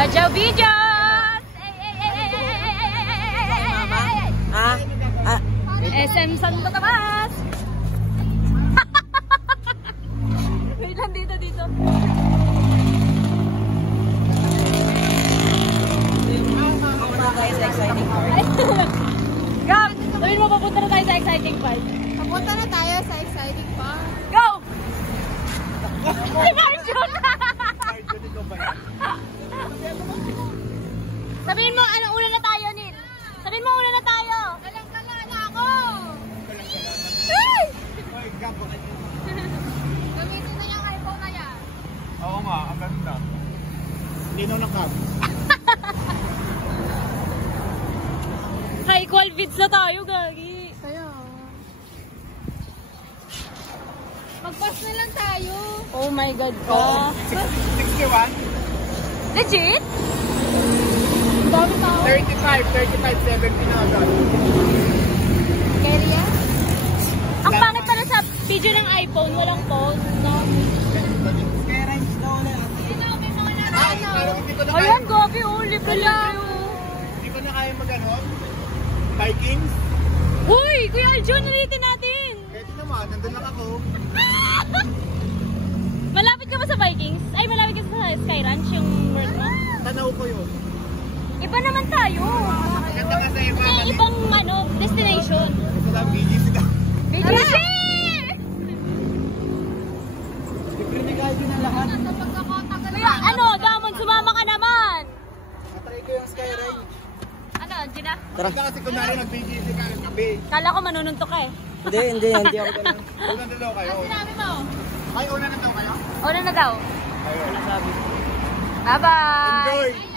Badyaw videos! SM Santo Tomas! Wait lang dito. Gab! Sabihin mo, papunta na tayo sa exciting part. Papunta na tayo sa exciting part. Go! Si Marjun! Sabihin mo, ano, una na tayo, Nil. Sabihin mo, una na tayo. Galang-gala na ako! Gamitin na yung iPhone na yan. Oo nga, ang ganda. Lino ng cam. High qual vids na tayo, gagi. Kaya. Mag-post na lang tayo. Oh my God ka. 61? Legit? Dami tao. 35, 70 na agad. Keria? Ang pangit pala sa video ng iPhone, walang post, no? Kaya range na ulit. Parang hindi ko na kaya. Ayan, gabi, oh. Libre-libre, oh. Hindi ko na kaya mag-anon. Vikings? Uy! Kuya Arjun, naritin natin! Pwede naman, nandun lang ako. Malapit ka ba sa Vikings? Ay, malapit ka sa Sky Ranch, yung world mo? Tanaw ko yun. Iba naman tayo. Ganda nga sa iba. May ibang, destination. Ito lang, BGC na. BGC! Libre ni Gaiji na lahat. Kuya, ano, Damon, sumama ka naman! Natry ko yung Sky Range. Ano, Gina? Tara. Kasi kunwari nag-BGC ka ng kape. Kala ko manununtok ka eh. Hindi ako ganun. Una na daw kayo. Sinabi mo? Ay, una na daw kayo? Una na daw. Ayun. Bye-bye! Enjoy!